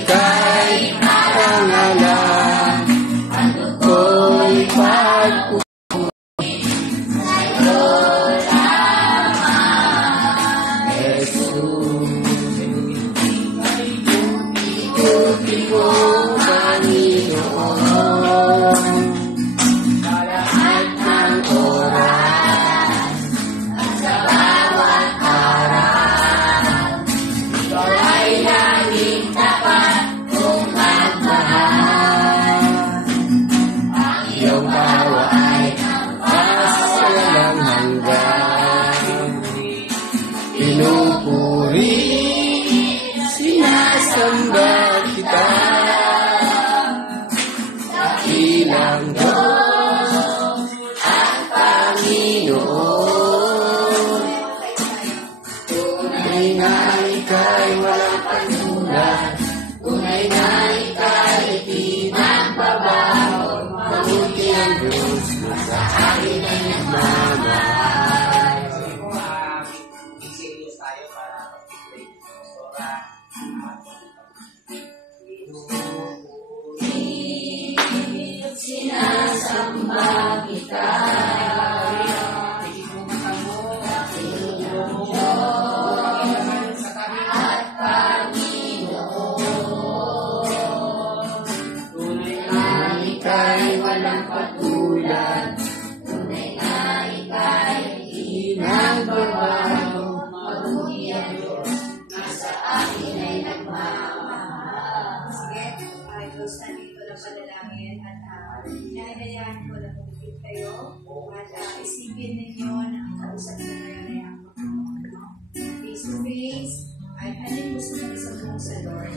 kay marangalan, ano ko'y pagpupuri sa'yo lamang, Jesus. Ikuti mo, Panginoon, sa lahat ng oras at sa bawat araw. Ikaw ay laging tapat kung magmahal. Ang iyong tawa ay walang hanggan. Pinupuri, sinasamba kita, dakilang Diyos at Panginoon. Tunay nga ika'y walang katulad, tunay nga ika'y pinagbabago. Mabuti ang Diyos na sa akin ay nagmamahal. Serious tayo para mag-play ng Sora. Sinasamba kita, at Panginoon. Tunay nga ika'y walang katulad, tunay nga ika'y pinagbabago. Mabuti ang Diyos na sa akin ay nagmamahal. Sige, Diyos, nandito na panalangin at inaanayahan ko na pumipit kayo at isipin ninyo na ang kausap na ngayon ay ang Panginoon. Face to face, ay alin gusto na isa sa Lord.